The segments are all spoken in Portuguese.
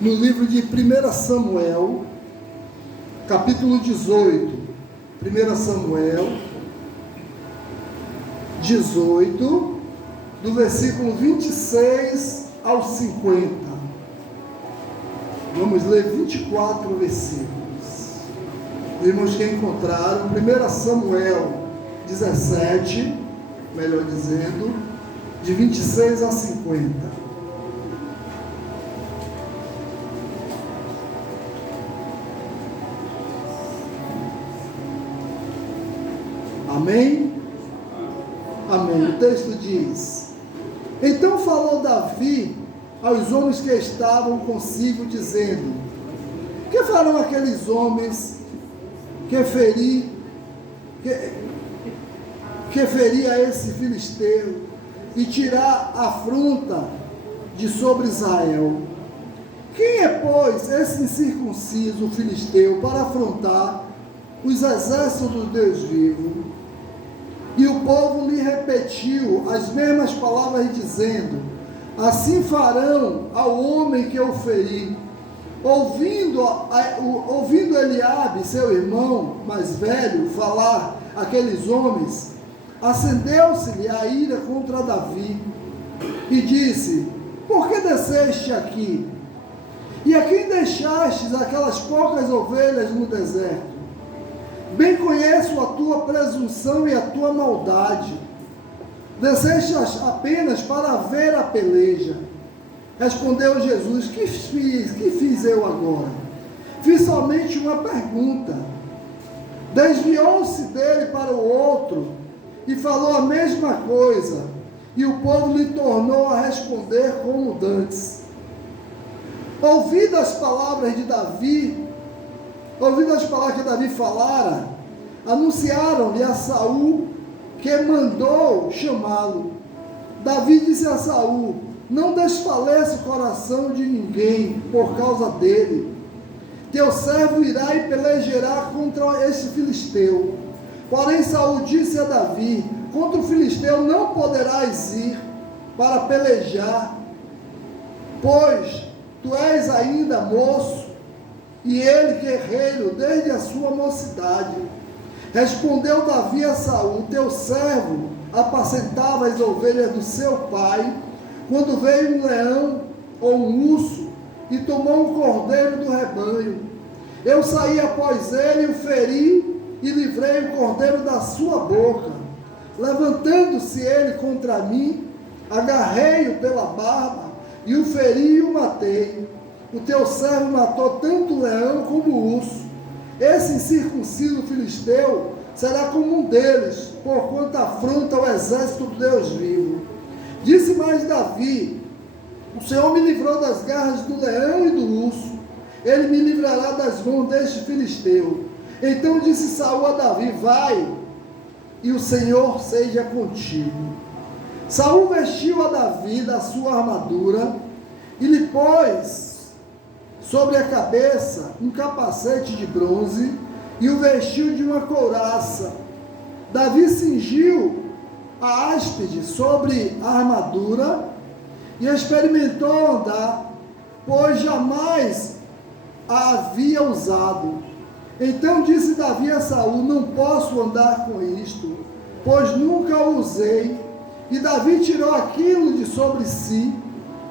no livro de 1 Samuel, capítulo 18. 1 Samuel 18, do versículo 26 ao 50. Vamos ler 24 versículos. Irmãos que encontraram, 1 Samuel 17, melhor dizendo, de 26 a 50. Amém? Amém. O texto diz: Então falou Davi aos homens que estavam consigo, dizendo: Que farão aqueles homens que ferir a esse filisteu e tirar a afronta de sobre Israel? Quem é, pois, esse incircunciso filisteu para afrontar os exércitos do Deus vivo? E o povo lhe repetiu as mesmas palavras, dizendo: Assim farão ao homem que eu feri. Ouvindo Eliabe, seu irmão mais velho, falar aqueles homens, acendeu-se-lhe a ira contra Davi, e disse: Por que desceste aqui? E a quem deixastes aquelas poucas ovelhas no deserto? Bem conheço a tua presunção e a tua maldade. Desceste apenas para ver a peleja. Respondeu Jesus: Que fiz eu agora? Fiz somente uma pergunta. Desviou-se dele para o outro e falou a mesma coisa, e o povo lhe tornou a responder como dantes. Ouvidas as palavras que Davi falara, anunciaram-lhe a Saul, que mandou chamá-lo. Davi disse a Saul: Não desfaleça o coração de ninguém por causa dele. Teu servo irá e pelejará contra este filisteu. Porém Saul disse a Davi: Contra o filisteu não poderás ir para pelejar, pois tu és ainda moço, e ele guerreiro desde a sua mocidade. Respondeu Davi a Saul: Teu servo apacentava as ovelhas do seu pai, quando veio um leão ou um urso e tomou um cordeiro do rebanho. Eu saí após ele, o feri e livrei o cordeiro da sua boca. Levantando-se ele contra mim, agarrei-o pela barba e o feri e o matei. O teu servo matou tanto o leão como o urso. Esse incircunciso filisteu será como um deles, porquanto afronta o exército do Deus vivo. Disse mais Davi: O Senhor me livrou das garras do leão e do urso. Ele me livrará das mãos deste filisteu. Então disse Saul a Davi: Vai, e o Senhor seja contigo. Saul vestiu a Davi da sua armadura e lhe pôs sobre a cabeça um capacete de bronze e o vestiu de uma couraça. Davi cingiu a áspide sobre a armadura e experimentou andar, pois jamais a havia usado. Então disse Davi a Saul: Não posso andar com isto, pois nunca o usei. E Davi tirou aquilo de sobre si,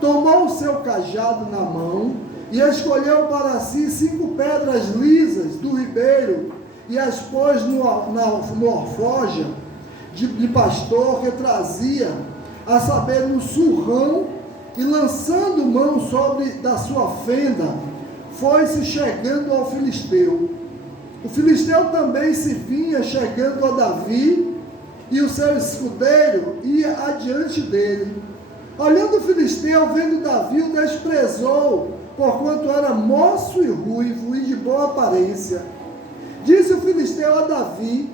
tomou o seu cajado na mão e escolheu para si 5 pedras lisas do ribeiro e as pôs no alforja de pastor que trazia, a saber, no surrão, e lançando mão sobre da sua fenda, foi-se chegando ao filisteu. O filisteu também se vinha chegando a Davi, e o seu escudeiro ia adiante dele. Olhando o filisteu, vendo Davi, o desprezou, porquanto era moço e ruivo e de boa aparência. Disse o filisteu a Davi: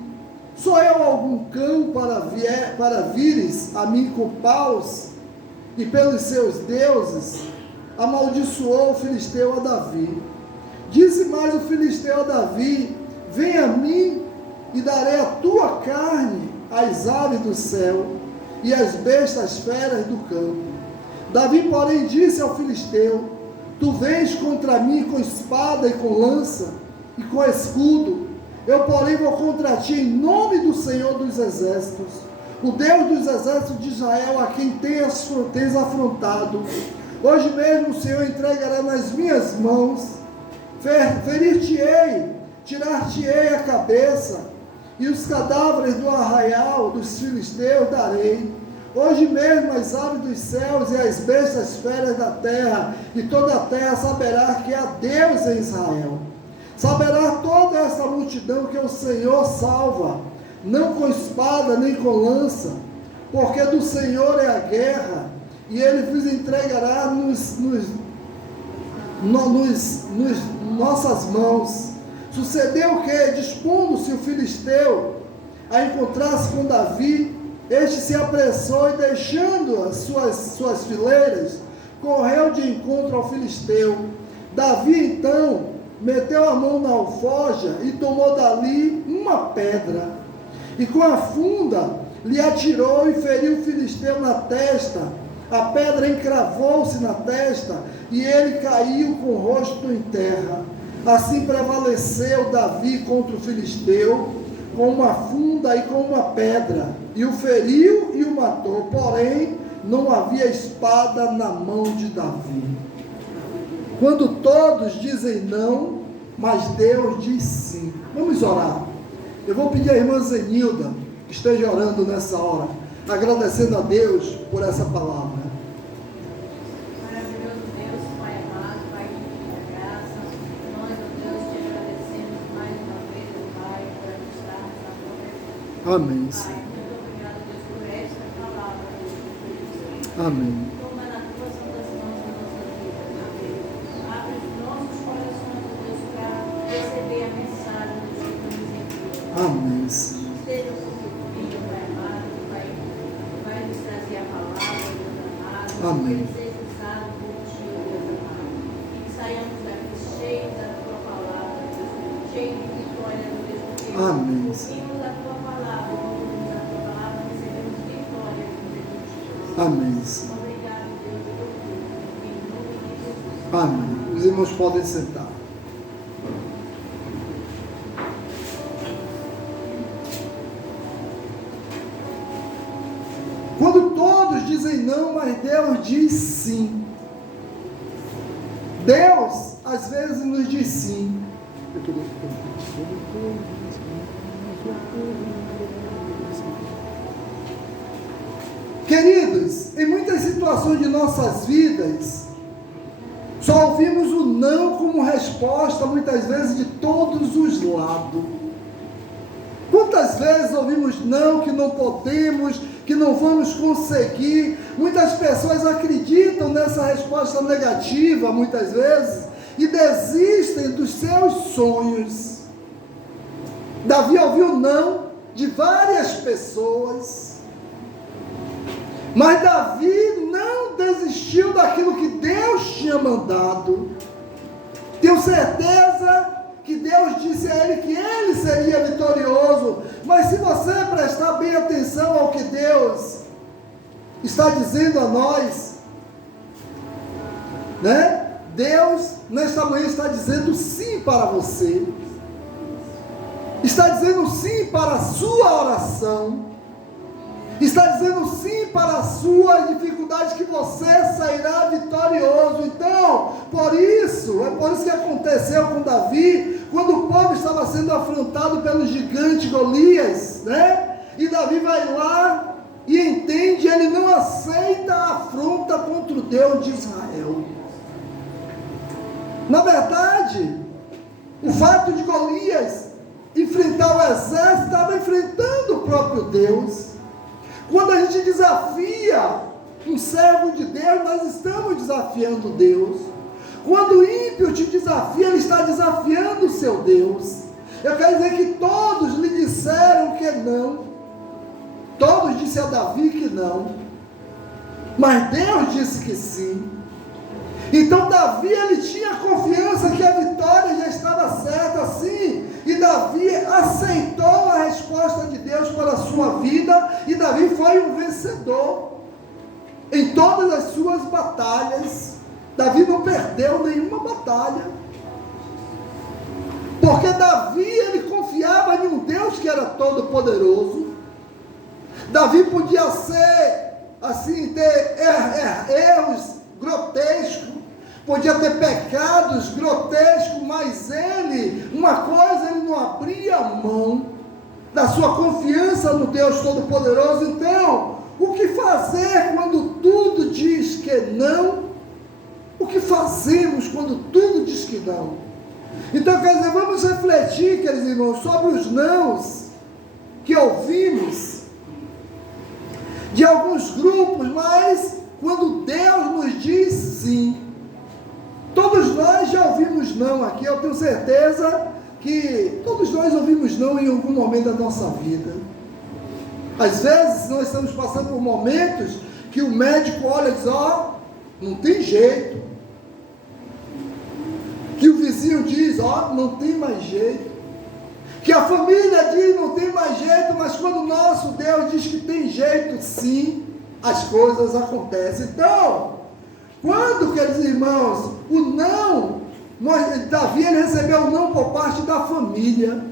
Sou eu algum cão para vires a mim com paus? E pelos seus deuses amaldiçoou o filisteu a Davi. Disse mais o filisteu a Davi: Vem a mim e darei a tua carne às aves do céu e às bestas feras do campo. Davi, porém, disse ao filisteu: Tu vens contra mim com espada e com lança e com escudo. Eu, porém, vou contra ti em nome do Senhor dos Exércitos, o Deus dos exércitos de Israel, a quem tens afrontado. Hoje mesmo o Senhor entregará nas minhas mãos, ferir-te-ei, tirar-te-ei a cabeça, e os cadáveres do arraial dos filisteus darei. Hoje mesmo as aves dos céus e as bestas feras da terra, e toda a terra saberá que há Deus em Israel. Saberá toda essa multidão que o Senhor salva, não com espada nem com lança, porque do Senhor é a guerra, e Ele vos entregará nossas mãos. Sucedeu que, dispondo-se o filisteu a encontrar-se com Davi, este se apressou e, deixando as suas fileiras, correu de encontro ao filisteu. Davi então meteu a mão na alforja e tomou dali uma pedra, e com a funda lhe atirou e feriu o filisteu na testa. A pedra encravou-se na testa e ele caiu com o rosto em terra. Assim prevaleceu Davi contra o filisteu com uma funda e com uma pedra, e o feriu e o matou, porém não havia espada na mão de Davi. Quando todos dizem não, mas Deus diz sim. Vamos orar. Eu vou pedir à irmã Zenilda que esteja orando nessa hora, agradecendo a Deus por essa palavra. Maravilhoso Deus, Pai amado, Pai de minha graça, nós, ó Deus, te agradecemos mais uma vez, Pai, por estarmos na tua presença. Amém. Pai, muito obrigado, Deus, por esta palavra, Deus. Amém. Toma na tua santas mãos a nossa vida, meu Deus. Abre os nossos corações, Deus, para receber a mensagem do Senhor que nos envia. Amém, Senhor. Esteja comigo, Pai amado, vai nos trazer a palavra, Deus amado. Amém. Que ele seja usado por ti, Deus amado. E que saiamos daqui cheios da tua palavra, Deus, cheios de vitória, Deus. Porque Amém. ouvimos a tua palavra, ouvimos a tua palavra, recebemos vitória em nome de Jesus. Amém, Senhor. Obrigado, Deus, por tudo. Em nome de Jesus. Amém. Os irmãos podem sentar. Quando todos dizem não, mas Deus diz sim. Deus, às vezes, nos diz sim. Queridos, em muitas situações de nossas vidas, só ouvimos o não como resposta, muitas vezes, de todos os lados. Quantas vezes ouvimos não, que não podemos, que não vamos conseguir? Muitas pessoas acreditam nessa resposta negativa, muitas vezes, e desistem dos seus sonhos. Davi ouviu não de várias pessoas, mas Davi não desistiu daquilo que Deus tinha mandado. Tenho certeza que Deus disse a ele que ele seria vitorioso, mas se você prestar bem atenção ao que Deus está dizendo a nós, né? Deus nesta manhã está dizendo sim para você, está dizendo sim para a sua oração, está dizendo sim para as suas dificuldades, que você sairá vitorioso. Então, por isso que aconteceu com Davi, quando o povo estava sendo afrontado pelo gigante Golias, né? E Davi vai lá e entende, ele não aceita a afronta contra o Deus de Israel. Na verdade, o fato de Golias enfrentar o exército, estava enfrentando o próprio Deus. Quando a gente desafia um servo de Deus, nós estamos desafiando Deus. Quando o ímpio te desafia, ele está desafiando o seu Deus. Eu quero dizer que todos lhe disseram que não. Todos disseram a Davi que não. Mas Deus disse que sim. Então Davi, ele tinha confiança que a vitória já estava certa, sim. E Davi aceitou a resposta de Deus para a sua vida. E Davi foi um vencedor em todas as suas batalhas. Davi não perdeu nenhuma batalha. Porque Davi, ele confiava em um Deus que era todo poderoso. Davi podia ser, assim, ter erros grotescos, podia ter pecados grotescos, mas ele, uma coisa, ele não abria a mão da sua confiança no Deus Todo-Poderoso. Então, o que fazer quando tudo diz que não? O que fazemos quando tudo diz que não? Então, quer dizer, vamos refletir, queridos irmãos, sobre os nãos que ouvimos de alguns grupos, mas quando Deus nos diz sim. Todos nós já ouvimos não aqui, eu tenho certeza que todos nós ouvimos não em algum momento da nossa vida. Às vezes nós estamos passando por momentos que o médico olha e diz, ó, não tem jeito. Que o vizinho diz, ó, não tem mais jeito. Que a família diz, não tem mais jeito, mas quando o nosso Deus diz que tem jeito, sim, as coisas acontecem. Então, quando, queridos irmãos, o não, Davi, ele recebeu o não por parte da família.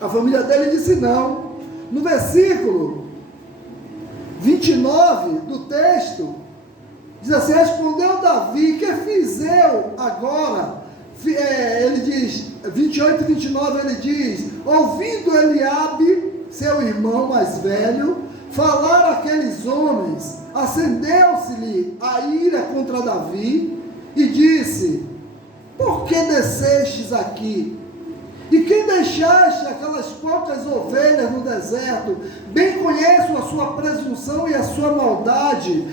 A família dele disse não. No versículo 29 do texto, diz assim, respondeu Davi, que fiz eu agora? Ele diz, 28 e 29, ele diz, ouvindo Eliabe, seu irmão mais velho, falar aqueles homens, acendeu-se-lhe a ira contra Davi, e disse, por que descestes aqui? E quem deixaste aquelas poucas ovelhas no deserto? Bem conheço a sua presunção e a sua maldade,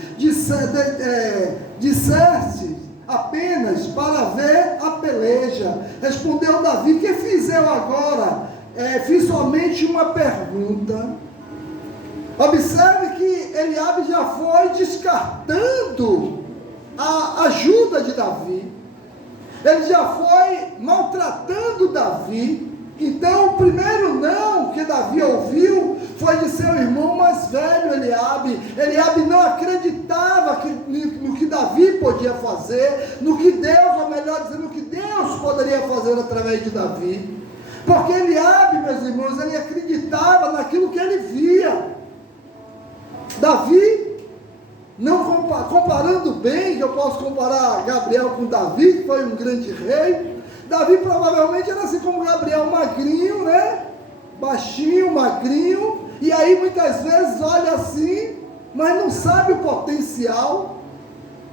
disseste apenas para ver a peleja. Respondeu Davi, que fiz eu agora? Fiz somente uma pergunta. Observe que Eliabe já foi descartando a ajuda de Davi. Ele já foi maltratando Davi. Então o primeiro não que Davi ouviu foi de seu irmão mais velho, Eliabe. Eliabe não acreditava no que Davi podia fazer, no que Deus, ou melhor dizendo, no que Deus poderia fazer através de Davi. Porque Eliabe, meus irmãos, ele acreditava naquilo que ele via. Davi, não comparando bem, que eu posso comparar Gabriel com Davi, que foi um grande rei. Davi provavelmente era assim como Gabriel, magrinho, né? Baixinho, magrinho, e aí muitas vezes olha assim, mas não sabe o potencial.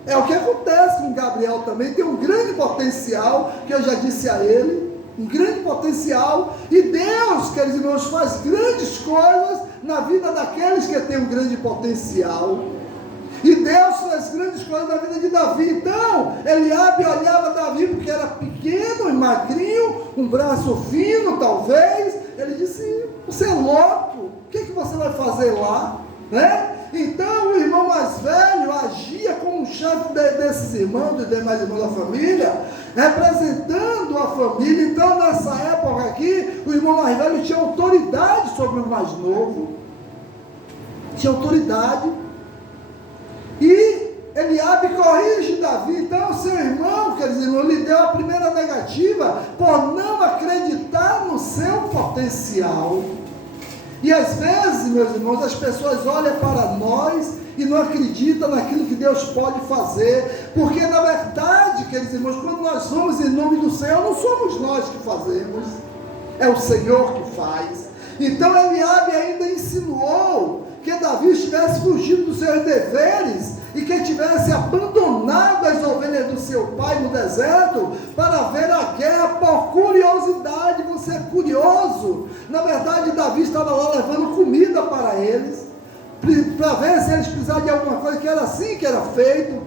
É o que acontece com Gabriel também, tem um grande potencial, que eu já disse a ele, um grande potencial, e Deus, queridos irmãos, faz grandes coisas na vida daqueles que têm um grande potencial. E Deus faz grandes coisas na vida de Davi. Então, Eliabe olhava Davi porque era pequeno e magrinho, um braço fino talvez. Ele disse, você é louco, o que você vai fazer lá? Né? Então, o irmão mais velho agia como chefe desses irmãos, dos demais irmãos da família, representando a família. Então, nessa época aqui, o irmão mais velho tinha autoridade sobre o mais novo. Tinha autoridade. E Eliabe corrige Davi. Então seu irmão, quer dizer, lhe deu a primeira negativa por não acreditar no seu potencial. E às vezes, meus irmãos, as pessoas olham para nós e não acreditam naquilo que Deus pode fazer, porque na verdade, queridos irmãos, quando nós somos em nome do Senhor, não somos nós que fazemos, é o Senhor que faz. Então Eliabe ainda insinuou que Davi estivesse fugindo dos seus deveres e que tivesse abandonado as ovelhas do seu pai no deserto para ver a guerra por curiosidade. Você é curioso? Na verdade, Davi estava lá levando comida para eles, para ver se eles precisavam de alguma coisa, que era assim que era feito.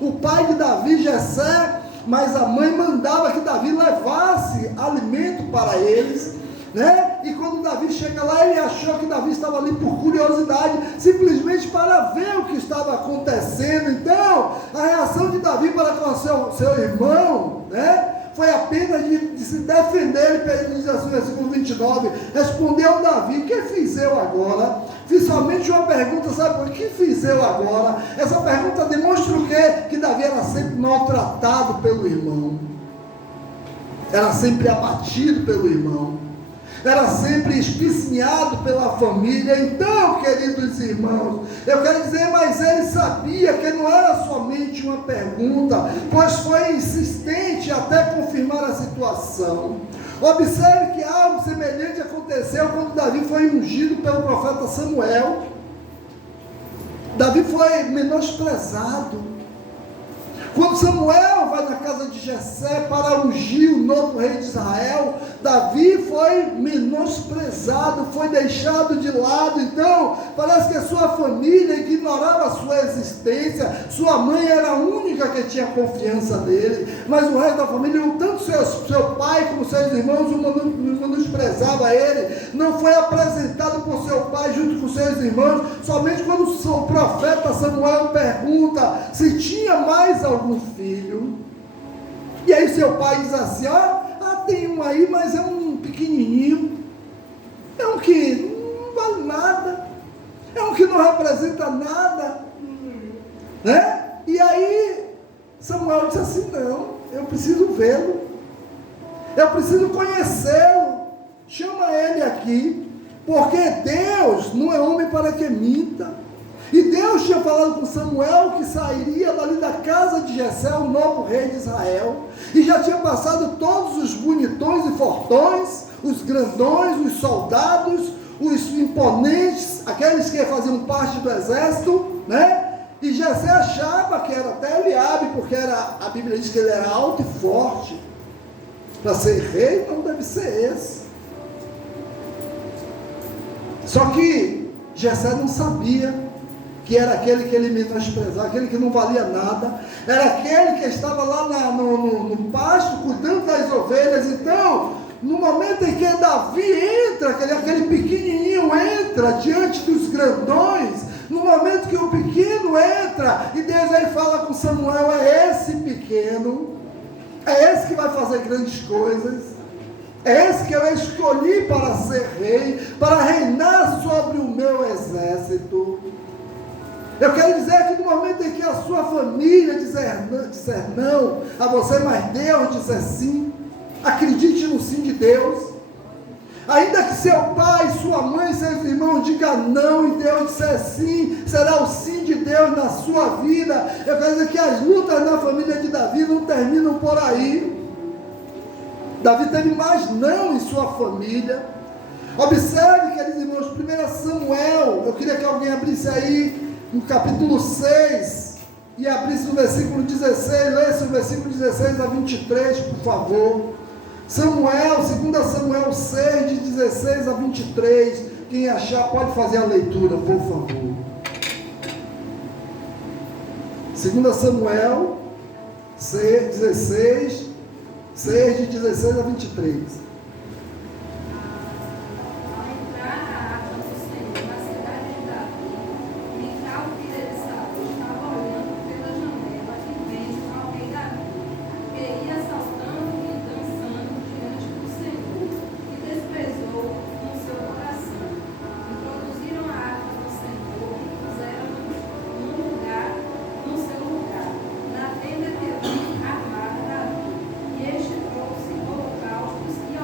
O pai de Davi, Jessé, mas a mãe mandava que Davi levasse alimento para eles, né? E quando Davi chega lá, ele achou que Davi estava ali por curiosidade, simplesmente para ver o que estava acontecendo. Então, a reação de Davi para com seu irmão, né, foi apenas de se defender. Ele diz assim no versículo 29, respondeu Davi, que fiz eu agora? Fiz somente uma pergunta, sabe por que fiz eu agora? Essa pergunta demonstra o quê? Que Davi era sempre maltratado pelo irmão. Era sempre abatido pelo irmão. Era sempre espizinhado pela família. Então, queridos irmãos, eu quero dizer, mas ele sabia que não era somente uma pergunta, pois foi insistente até confirmar a situação. Observe que algo semelhante aconteceu quando Davi foi ungido pelo profeta Samuel. Davi foi menosprezado. Quando Samuel vai na casa de Jessé para ungir o novo rei de Israel, Davi foi menosprezado, foi deixado de lado. Então, parece que a sua família ignorava a sua existência. Sua mãe era a única que tinha confiança nele, mas o resto da família, tanto seu pai como seus irmãos, menosprezava ele. Não foi apresentado por seu pai junto com seus irmãos, somente quando o profeta Samuel pergunta se tinha mais algum filho. E aí seu pai diz assim: tem um aí, mas é um pequenininho, é um que não vale nada, é um que não representa nada, né? E aí Samuel disse assim: não, eu preciso vê-lo, eu preciso conhecê-lo, chama ele aqui, porque Deus não é homem para que minta. E Deus tinha falado com Samuel que sairia dali da casa de Jessé o novo rei de Israel, e já tinha passado todos os bonitões e fortões, os grandões, os soldados, os imponentes, aqueles que faziam parte do exército, né? E Jessé achava que era até Eliabe, porque a Bíblia diz que ele era alto e forte. Para ser rei não deve ser esse. Só que Jessé não sabia que era aquele que ele menosprezava, aquele que não valia nada, era aquele que estava lá no pasto, cuidando das ovelhas. Então, no momento em que Davi entra, aquele pequenininho entra diante dos grandões, no momento que o pequeno entra, e Deus aí fala com Samuel: é esse pequeno, é esse que vai fazer grandes coisas, é esse que eu escolhi para ser rei, para reinar sobre o meu exército. Eu quero dizer que no momento em que a sua família disser não a você, mas Deus disser sim, acredite no sim de Deus. Ainda que seu pai, sua mãe, seus irmãos digam não e Deus disser sim, será o sim de Deus na sua vida. Eu quero dizer que as lutas na família de Davi não terminam por aí. Davi teve mais não em sua família. Observe, queridos irmãos, 1 Samuel, eu queria que alguém abrisse aí no capítulo 6, e abrisse no versículo 16, lesse o versículo 16 a 23, por favor. 2 Samuel 6, de 16 a 23, quem achar pode fazer a leitura, por favor. 2 Samuel 6, 6, de 16 a 23. E este trouxe holocaustos e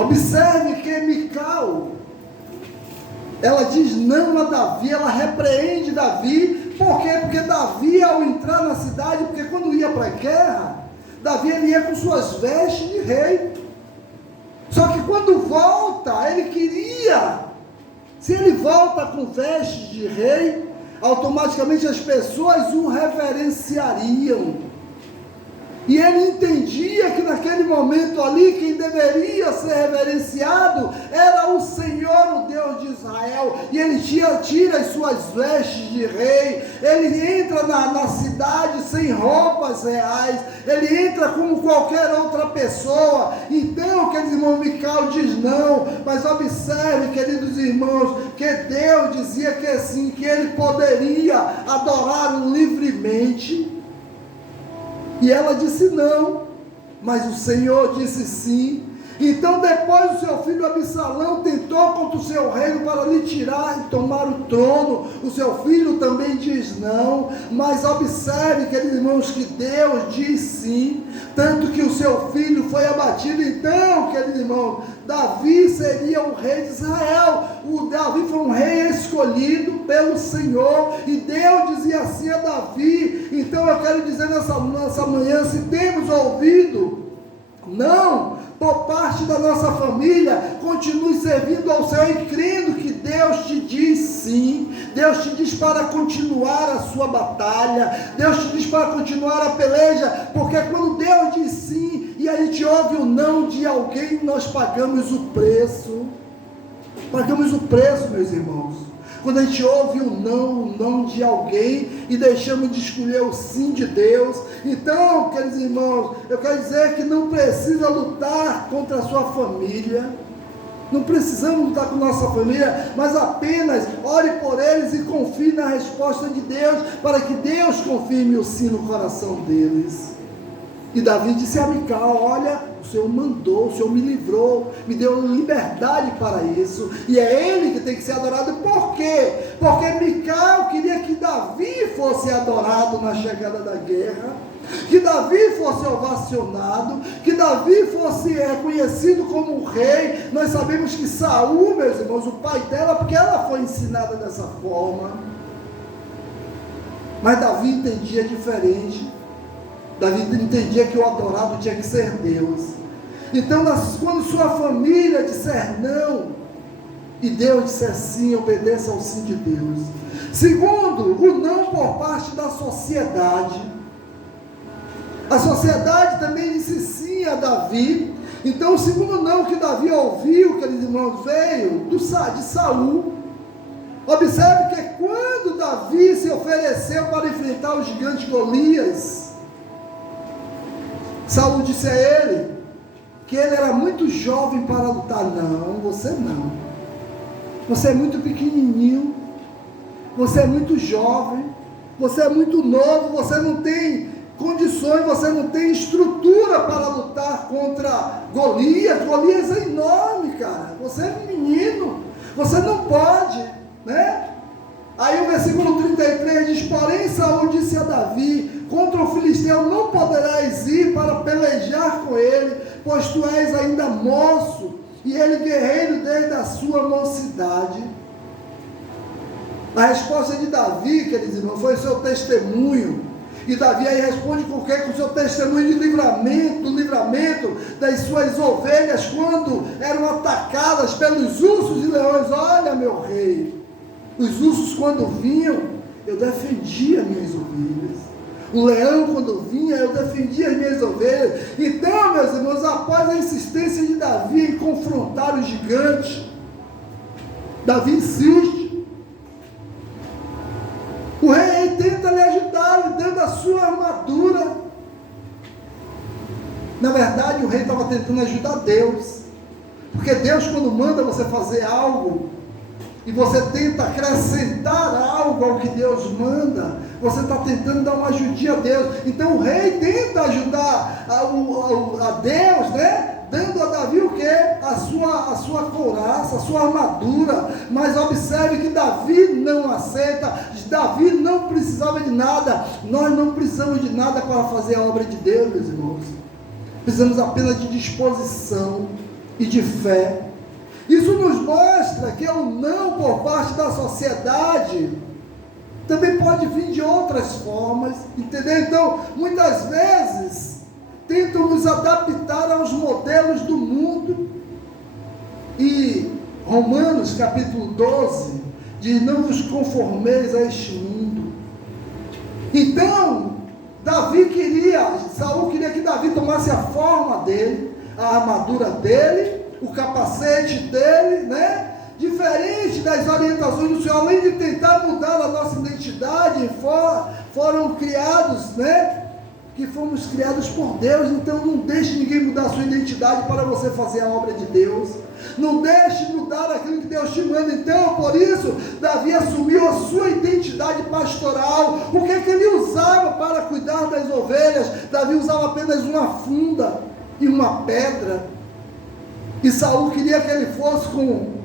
Observe que Mical, ela diz não a Davi, ela repreende Davi. Por quê? Porque Davi, ao entrar na cidade, porque quando ia para a guerra, Davi ele ia com suas vestes de rei. Só que quando volta, ele queria, se ele volta com vestes de rei, automaticamente as pessoas o reverenciariam. E ele entendia que naquele momento ali, quem deveria ser reverenciado era o Senhor, o Deus de Israel. E ele tira as suas vestes de rei, ele entra na cidade sem roupas reais, ele entra como qualquer outra pessoa. Então, queridos irmãos, Mical diz não, mas observe, queridos irmãos, que Deus dizia que sim, que ele poderia adorá-lo livremente. E ela disse não, mas o Senhor disse sim. Então depois o seu filho Absalão tentou contra o seu reino para lhe tirar e tomar o trono. O seu filho também diz não, mas observe, queridos irmãos, que Deus diz sim, tanto que o seu filho foi abatido. Então, queridos irmãos, Davi seria o rei de Israel. O Davi foi um rei escolhido pelo Senhor, e Deus dizia assim a Davi. Então eu quero dizer nessa manhã, se temos ouvido não por parte da nossa família, continue servindo ao Senhor e crendo que Deus te diz sim. Deus te diz para continuar a sua batalha, Deus te diz para continuar a peleja, porque quando Deus diz sim e a gente ouve o não de alguém, nós pagamos o preço. Pagamos o preço, meus irmãos. Quando a gente ouve o não de alguém e deixamos de escolher o sim de Deus. Então, queridos irmãos, eu quero dizer que não precisa lutar contra a sua família. Não precisamos lutar com nossa família, mas apenas ore por eles e confie na resposta de Deus, para que Deus confirme o sim no coração deles. E Davi disse a Mical: olha, o Senhor mandou, o Senhor me livrou, me deu liberdade para isso, e é Ele que tem que ser adorado. Por quê? Porque Mical queria que Davi fosse adorado na chegada da guerra, que Davi fosse ovacionado, que Davi fosse reconhecido como rei. Nós sabemos que Saul, meus irmãos, o pai dela, porque ela foi ensinada dessa forma, mas Davi entendia diferente. Davi entendia que o adorado tinha que ser Deus. Então, quando sua família disser não, e Deus disser sim, obedeça ao sim de Deus. Segundo, o não por parte da sociedade. A sociedade também disse sim a Davi. Então, o segundo não que Davi ouviu, queridos irmãos, veio de Saul. Observe que quando Davi se ofereceu para enfrentar o gigante Golias, Saul disse a ele que ele era muito jovem para lutar. Não, você não. Você é muito pequenininho, você é muito jovem, você é muito novo, você não tem condições, você não tem estrutura para lutar contra Golias. Golias é enorme, cara. Você é um menino, você não pode, né? Aí o versículo 33 diz: porém Saul disse a Davi: contra o filisteu não poderás ir para pelejar com ele, pois tu és ainda moço, e ele guerreiro desde a sua mocidade. A resposta de Davi, queridos irmãos, foi o seu testemunho. E Davi aí responde com o quê? Com o seu testemunho de livramento, do livramento das suas ovelhas, quando eram atacadas pelos ursos e leões. Olha, meu rei, os ursos quando vinham, eu defendia minhas ovelhas. O leão quando vinha, eu defendia as minhas ovelhas. Então, meus irmãos, após a insistência de Davi em confrontar os gigantes, Davi insiste. O rei tenta lhe ajudar, lhe dando a sua armadura. Na verdade, o rei estava tentando ajudar Deus. Porque Deus, quando manda você fazer algo, e você tenta acrescentar algo ao que Deus manda, você está tentando dar uma ajudinha a Deus. Então o rei tenta ajudar a Deus, né? Dando a Davi o que? A sua couraça, a sua armadura. Mas observe que Davi não aceita. Davi não precisava de nada. Nós não precisamos de nada para fazer a obra de Deus, meus irmãos. Precisamos apenas de disposição. e de fé. Isso nos mostra que o não por parte da sociedade também pode vir de outras formas, entendeu? Então, muitas vezes, tentam nos adaptar aos modelos do mundo. E Romanos capítulo 12 diz: não vos conformeis a este mundo. Então, Saul queria que Davi tomasse a forma dele, a armadura dele, o capacete dele, né? Diferente das orientações do Senhor, além de tentar mudar a nossa identidade, foram criados, né? Que fomos criados por Deus. Então não deixe ninguém mudar a sua identidade para você fazer a obra de Deus. Não deixe mudar aquilo que Deus te manda. Então, por isso, Davi assumiu a sua identidade pastoral. O que é que ele usava para cuidar das ovelhas? Davi usava apenas uma funda e uma pedra. E Saul queria que ele fosse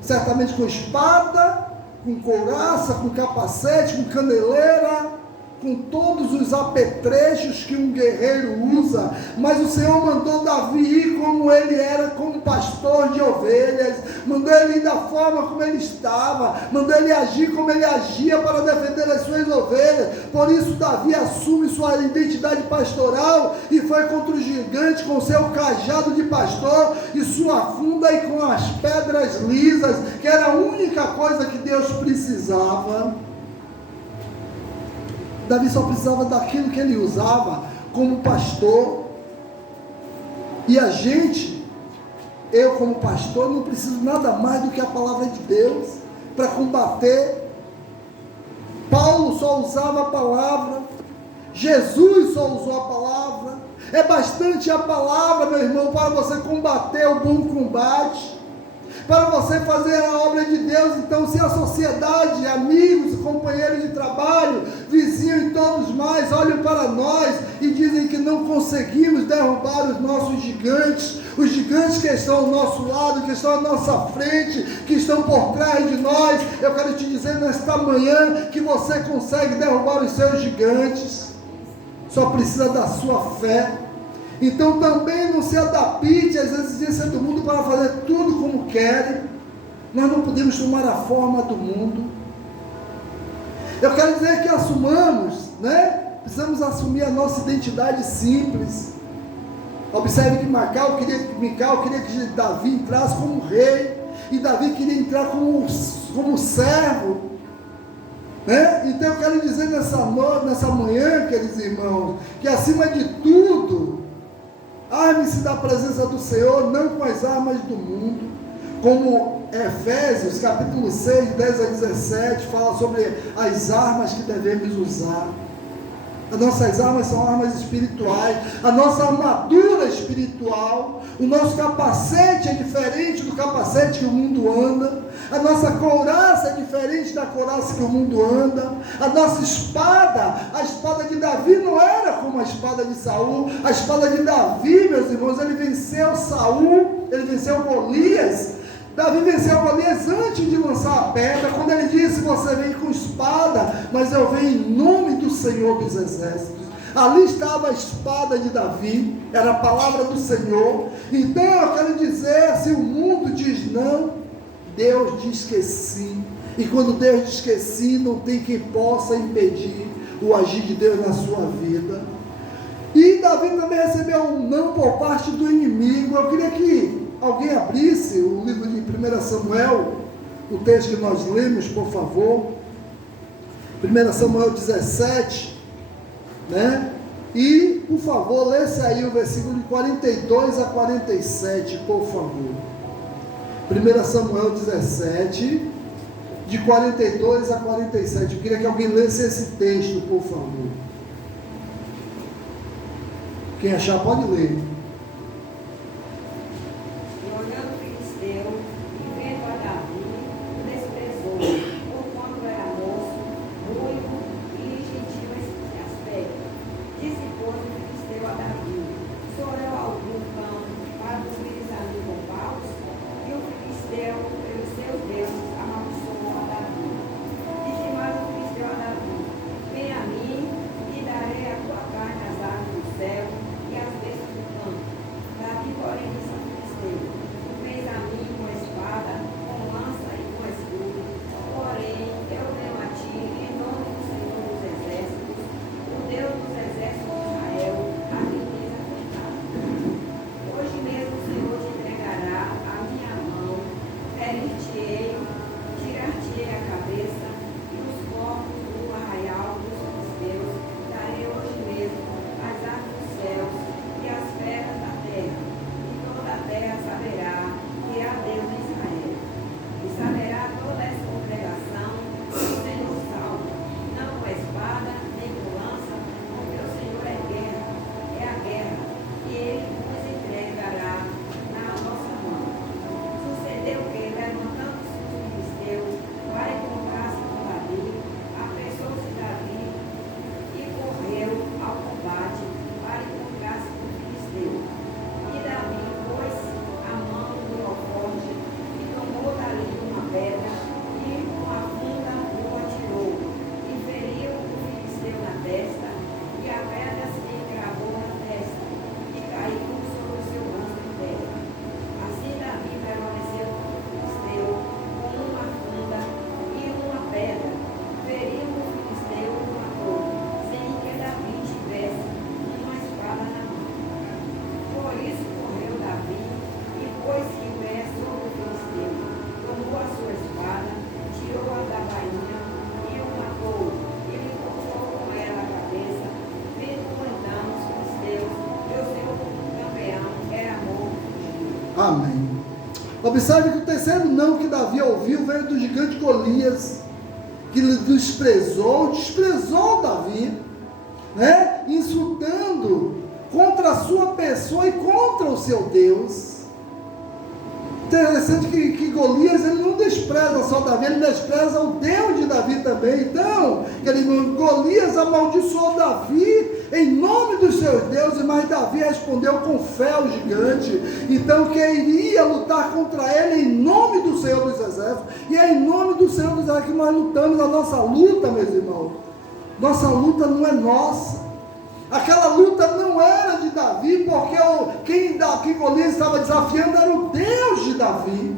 certamente com espada, com couraça, com capacete, com caneleira, com todos os apetrechos que um guerreiro usa. Mas o Senhor mandou Davi ir como ele era, como pastor de ovelhas, mandou ele ir da forma como ele estava, mandou ele agir como ele agia para defender as suas ovelhas. Por isso Davi assume sua identidade pastoral e foi contra o gigante com seu cajado de pastor e sua funda e com as pedras lisas, que era a única coisa que Deus precisava. Davi só precisava daquilo que ele usava como pastor. E a gente, eu como pastor, não preciso nada mais do que a palavra de Deus para combater. Paulo só usava a palavra, Jesus só usou a palavra. É bastante a palavra, meu irmão, para você combater o bom combate, para você fazer a obra de Deus. Então, se a sociedade, amigos, companheiros de trabalho, vizinhos e todos mais olham para nós e dizem que não conseguimos derrubar os nossos gigantes, os gigantes que estão ao nosso lado, que estão à nossa frente, que estão por trás de nós, eu quero te dizer nesta manhã que você consegue derrubar os seus gigantes, só precisa da sua fé. Então também não se adapte às exigências do mundo para fazer tudo como querem. Nós não podemos tomar a forma do mundo. Eu quero dizer que assumamos, né? Precisamos assumir a nossa identidade simples. Observe que Mical queria que Davi entrasse como rei, e Davi queria entrar como servo, né? Então eu quero dizer nessa manhã, queridos irmãos, que acima de tudo, arme-se da presença do Senhor, não com as armas do mundo, como Efésios capítulo 6, 10 a 17, fala sobre as armas que devemos usar. As nossas armas são armas espirituais, a nossa armadura espiritual, o nosso capacete é diferente do capacete que o mundo anda, a nossa couraça é diferente da couraça que o mundo anda, a nossa espada, a espada de Davi não era como a espada de Saul. A espada de Davi, meus irmãos, ele venceu Saul, ele venceu Golias. Davi venceu Golias antes de lançar a pedra, quando ele disse: você vem com espada, mas eu venho em nome do Senhor dos Exércitos. Ali estava a espada de Davi, era a palavra do Senhor. Então eu quero dizer, se o mundo diz não, Deus diz que sim. E quando Deus diz que sim, não tem quem possa impedir o agir de Deus na sua vida. E Davi também recebeu um não por parte do inimigo. Eu queria que alguém abrisse o livro de 1 Samuel, o texto que nós lemos, por favor. 1 Samuel 17, né? E, por favor, lesse aí o versículo de 42 a 47, por favor. 1 Samuel 17, de 42 a 47. Eu queria que alguém lesse esse texto, por favor. Quem achar pode ler. Vem a mim e darei a tua carne às aves do céu e às bestas do campo. Amém. Observe que o terceiro não que Davi ouviu veio do gigante Golias, que lhe desprezou Davi, né? Insultando contra a sua pessoa e contra o seu Deus. Interessante que Golias, ele não despreza só Davi, ele despreza o Deus de Davi também. Então, Golias amaldiçoou Davi em nome dos seus deuses, mas Davi respondeu com fé ao gigante. Então, que iria lutar contra ele em nome do Senhor dos Exércitos. E é em nome do Senhor dos Exércitos que nós lutamos a nossa luta, meus irmãos. Nossa luta não é nossa. Aquela luta não era de Davi, porque quem Golias estava desafiando era o Deus de Davi.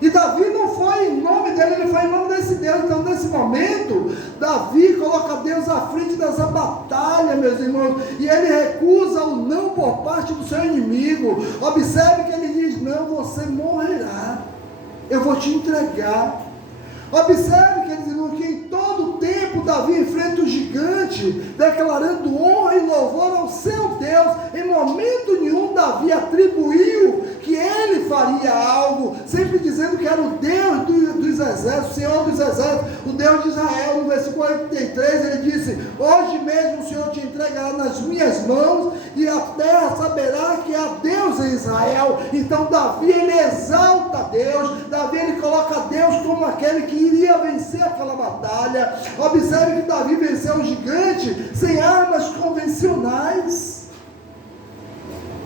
E Davi não foi em nome dele, ele foi em nome desse Deus. Então, nesse momento, Davi coloca Deus à frente dessa batalha, meus irmãos, e ele recusa o não por parte do seu inimigo. Observe que ele diz: não, você morrerá, eu vou te entregar. Observe, queridos irmãos, que em todo o tempo Davi enfrenta o gigante, declarando honra e louvor ao seu Deus. Em momento nenhum Davi atribuiu que ele faria algo, sempre dizendo que era o Deus dos exércitos, o Senhor dos exércitos, o Deus de Israel. No versículo 43 ele disse: hoje mesmo o Senhor te entregará nas minhas mãos, e a terra saberá que há Deus em Israel. Então Davi, ele exalta Deus, Davi, ele coloca Deus como aquele que iria vencer aquela batalha. Observe que Davi venceu o gigante sem armas convencionais.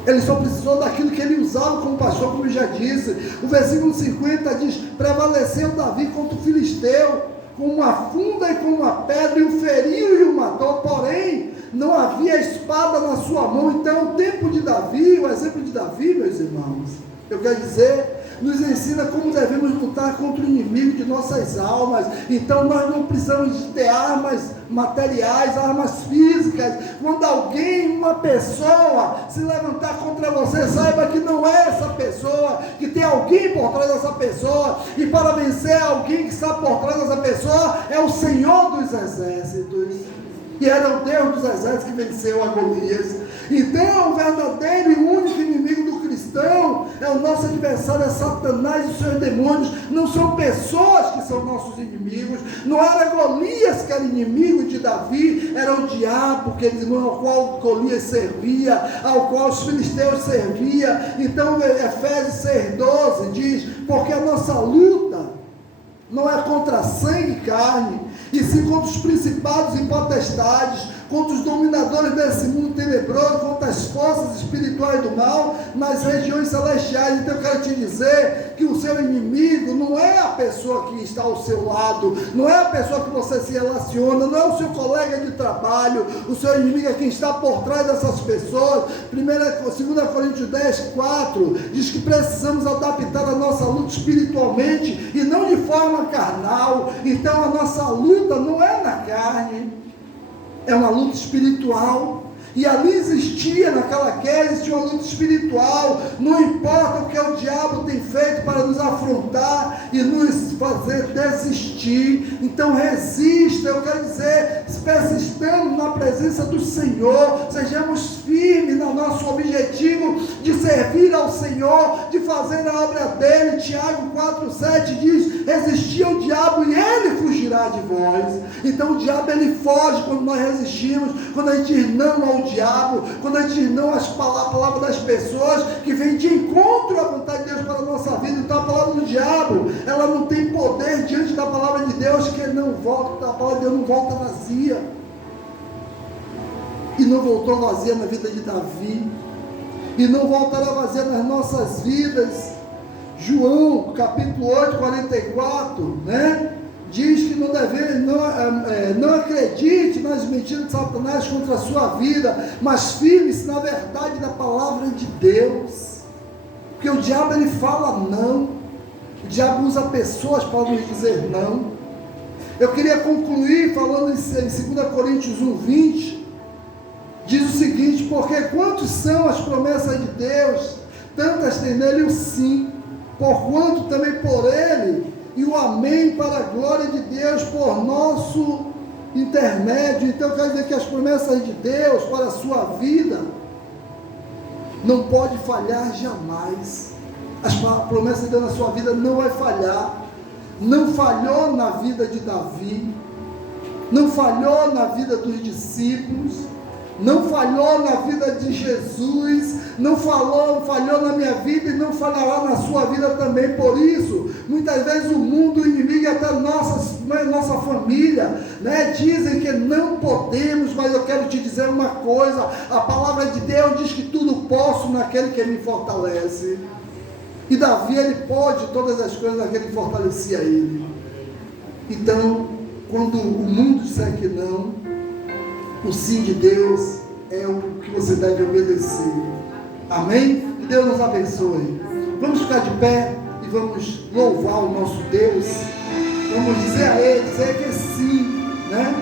Ele só precisou daquilo que ele usava como pastor, como já disse. O versículo 50 diz: prevaleceu Davi contra o filisteu com uma funda e com uma pedra, e o feriu e o matou, porém não havia espada na sua mão. Então o tempo de Davi, o exemplo de Davi, meus irmãos, eu quero dizer, nos ensina como devemos lutar contra o inimigo de nossas almas. Então nós não precisamos de ter armas materiais, armas físicas. Quando alguém, uma pessoa se levantar contra você, saiba que não é essa pessoa, que tem alguém por trás dessa pessoa, e para vencer alguém que está por trás dessa pessoa é o Senhor dos Exércitos. E era o Deus dos Exércitos que venceu a Golias. Então o verdadeiro e único inimigo do cristão é o nosso adversário, é Satanás e os seus demônios. Não são pessoas que são nossos inimigos. Não era Golias que era inimigo de Davi, era o diabo, ao qual Golias servia, ao qual os filisteus serviam. Então Efésios 6,12 diz: porque a nossa luta não é contra sangue e carne, e sim contra os principados e potestades, contra os dominadores desse mundo tenebroso, contra as forças espirituais do mal nas regiões celestiais. Então eu quero te dizer que o seu inimigo não é a pessoa que está ao seu lado, não é a pessoa que você se relaciona, não é o seu colega de trabalho. O seu inimigo é quem está por trás dessas pessoas. 2 Coríntios 10:4 diz que precisamos adaptar a nossa luta espiritualmente e não de forma carnal. Então a nossa luta não é na carne, é uma luta espiritual. E ali naquela guerra existia uma luta espiritual. Não importa o que o diabo tem feito para nos afrontar e nos fazer desistir. Então resista, eu quero dizer, persistamos na presença do Senhor, sejamos firmes no nosso objetivo de servir ao Senhor, de fazer a obra dele. Tiago 4,7 diz: resistir ao diabo e ele fugirá de vós. Então o diabo, ele foge quando nós resistimos, quando a gente diz não ao diabo, quando a gente diz não às palavras das pessoas que vêm de encontro à vontade de Deus para a nossa vida. Então a palavra do diabo, ela não tem poder diante da palavra de Deus, que não volta, a palavra de Deus não volta vazia. E não voltou vazia na vida de Davi, e não voltará vazia nas nossas vidas. João capítulo 8, 44, né? Diz que não acredite nas mentiras de Satanás contra a sua vida, mas firme-se na verdade da palavra de Deus. Porque o diabo, ele fala não. O diabo usa pessoas para nos dizer não. Eu queria concluir falando em 2 Coríntios 1:20. Diz o seguinte: porque quantos são as promessas de Deus, tantas tem nele o sim, porquanto também por ele e o amém, para a glória de Deus por nosso intermédio. Então quer dizer que as promessas de Deus para a sua vida não pode falhar jamais. A promessa de Deus na sua vida não vai falhar. Não falhou na vida de Davi, não falhou na vida dos discípulos, não falhou na vida de Jesus, não falhou na minha vida e não falhará na sua vida também. Por isso, muitas vezes o mundo, o inimigo e até nossa família, né, dizem que não podemos, mas eu quero te dizer uma coisa: a palavra de Deus diz que tudo posso naquele que me fortalece. E Davi, ele pode todas as coisas naquele que fortalecia ele. Então, quando o mundo disser que não, o sim de Deus é o que você deve obedecer. Amém? Que Deus nos abençoe. Vamos ficar de pé e vamos louvar o nosso Deus. Vamos dizer a Ele que é sim, né?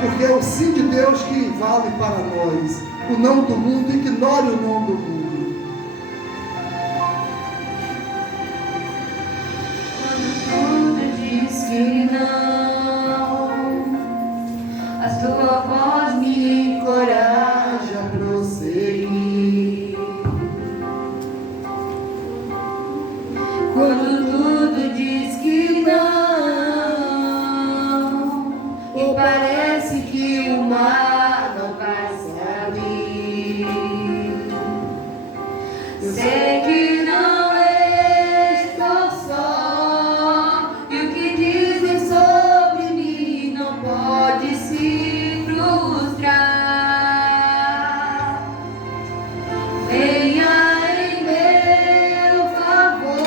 Porque é o sim de Deus que vale para nós. O não do mundo, ignore o não do mundo. Que não, a tua voz me encoraja a prosseguir. Quando tudo diz que não, e parece que o mar não vai se abrir, sei que não estou só, e o que dizem sobre mim não pode se frustrar. Venha em meu favor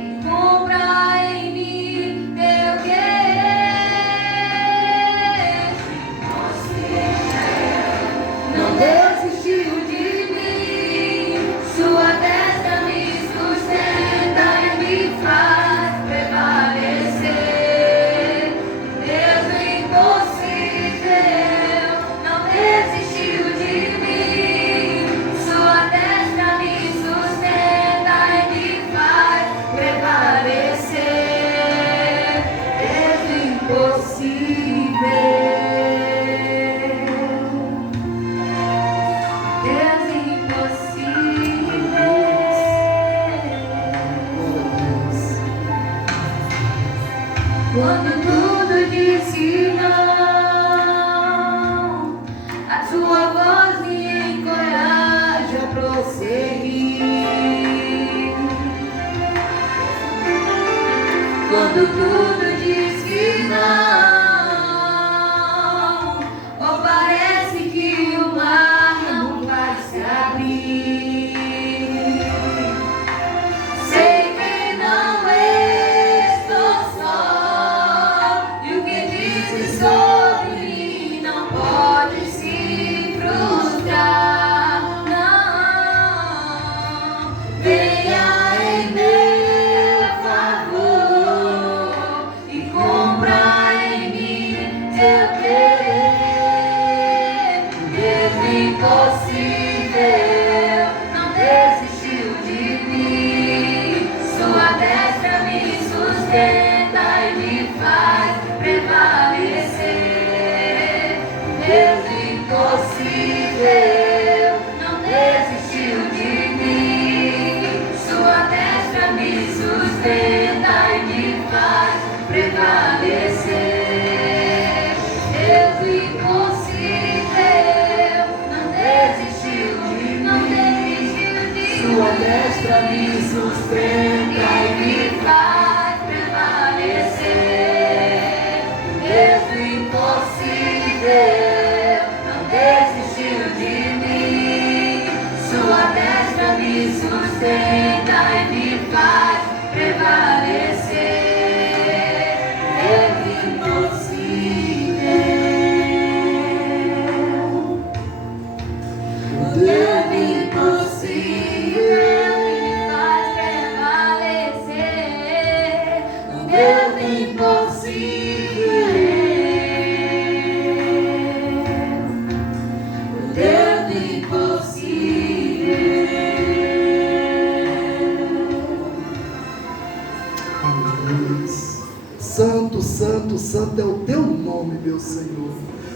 e cumpra em mim teu querer. Você não desistiu de mim, sua destra me sustenta e me faz prevalecer. Deus do impossível não desistiu de mim, sua destra me sustenta e me faz prevalecer. Deus do impossível, Deus impossível. Quando tudo diz que não, a tua voz me encoraja a prosseguir. Quando tudo diz que não, ou parece que o mar não vai se abrir, sei que não estou só, e o que dizes sobre mim não pode se frustrar. Não, venha em meu favor e cumpra em mim teu querer. Deus do impossível não desistiu de mim, sua destra me sustenta e me faz prevalecer. Deus do impossível não desistiu de mim, sua destra me sustenta e me faz prevalecer. Deus do impossível não desistiu de mim, sua destra me sustenta e me faz prevalecer. Deus do impossível não desistiu de mim, sua destra me sustenta e me faz prevalecer. Deus impossível, o Deus impossível me faz prevalecer. O Deus impossível, o Deus impossível. Santo, santo, santo é o teu nome, meu Senhor.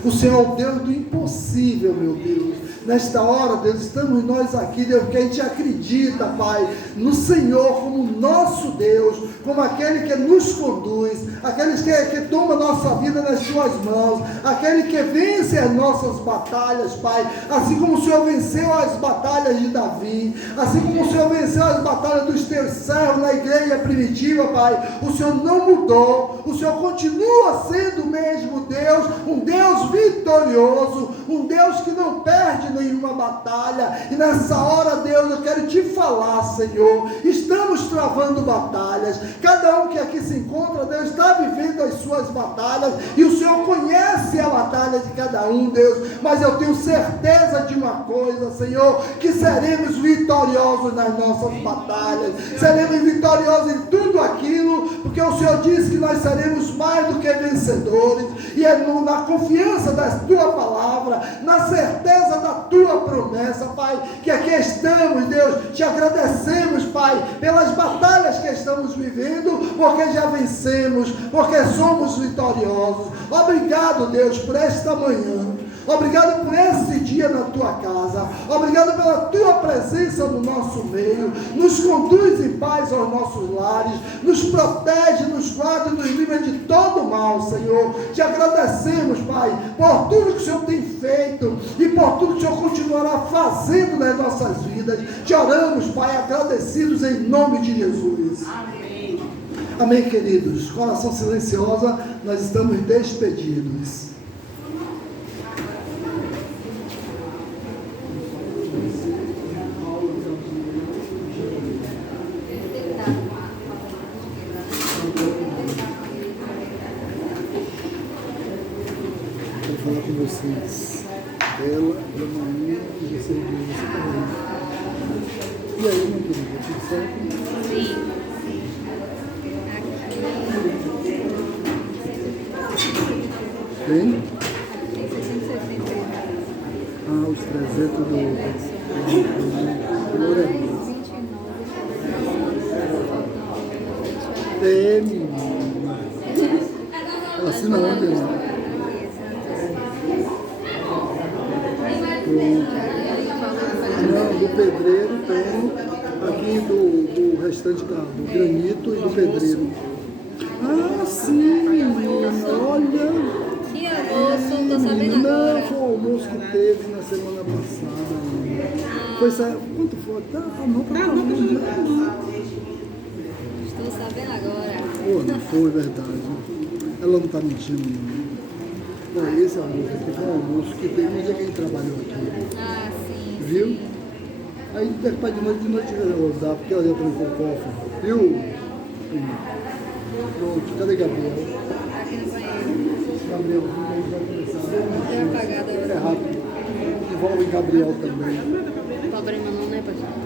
O Senhor é o Deus do impossível, meu Deus. Nesta hora, Deus, estamos nós aqui, Deus, que a gente acredita, Pai, no Senhor como nosso Deus, como aquele que nos conduz, aquele que toma nossa vida nas suas mãos, aquele que vence as nossas batalhas, Pai, assim como o Senhor venceu as batalhas de Davi, assim como o Senhor venceu as batalhas dos teus servos na igreja primitiva, Pai, o Senhor não mudou, o Senhor continua sendo o mesmo Deus, um Deus vitorioso, um Deus que não perde nenhuma batalha. E nessa hora, Deus, eu quero te falar, Senhor, estamos travando batalhas, cada um que aqui se encontra, Deus, está vivendo as suas batalhas, e o Senhor conhece a batalha de cada um, Deus, mas eu tenho certeza de uma coisa, Senhor, que seremos vitoriosos nas nossas batalhas, seremos vitoriosos em tudo aquilo, porque o Senhor disse que nós seremos mais do que vencedores, e é na confiança da tua palavra, na certeza da tua promessa, Pai, que aqui estamos, Deus, te agradecemos, Pai, pelas batalhas que estamos vivendo, porque já vencemos, porque somos vitoriosos. Obrigado, Deus, por esta manhã. Obrigado por esse dia na tua casa. Obrigado pela tua presença no nosso meio. Nos conduz em paz aos nossos lares. Nos protege, nos guarda e nos livra de todo mal, Senhor. Te agradecemos, Pai, por tudo que o Senhor tem feito e por tudo que o Senhor continuará fazendo nas nossas vidas. Te oramos, Pai, agradecidos em nome de Jesus. Amém. Amém, queridos. Coração silenciosa, nós estamos despedidos. Vou falar com vocês dela, da manhã e você também. E aí, meu querido, tudo certo? Sim. Bem? Tem 670. Ah, os 300 do Glória a Deus. 29. É, menina. Assina ontem, né? Não, do pedreiro tem aqui do restante do granito e do pedreiro. Ah, sim, olha. E almoço, tô sabendo agora. Não, foi o almoço que teve na semana passada. Foi, quanto foi? Tá, não, Estou sabendo agora. Pô, não foi verdade. Ela não está mentindo, não. Não, esse almoço aqui foi um almoço que teve no dia que a gente trabalhou aqui. Ah, sim. Viu? Sim. Aí depois de noite eu vou usar, porque ela já trancou o cofre. Viu? Pronto, cadê Gabriel? Aqui no banheiro. Gabriel, a gente vai começar. Tá apagado agora. É rápido. Envolve Gabriel também. Problema não, né, pastor?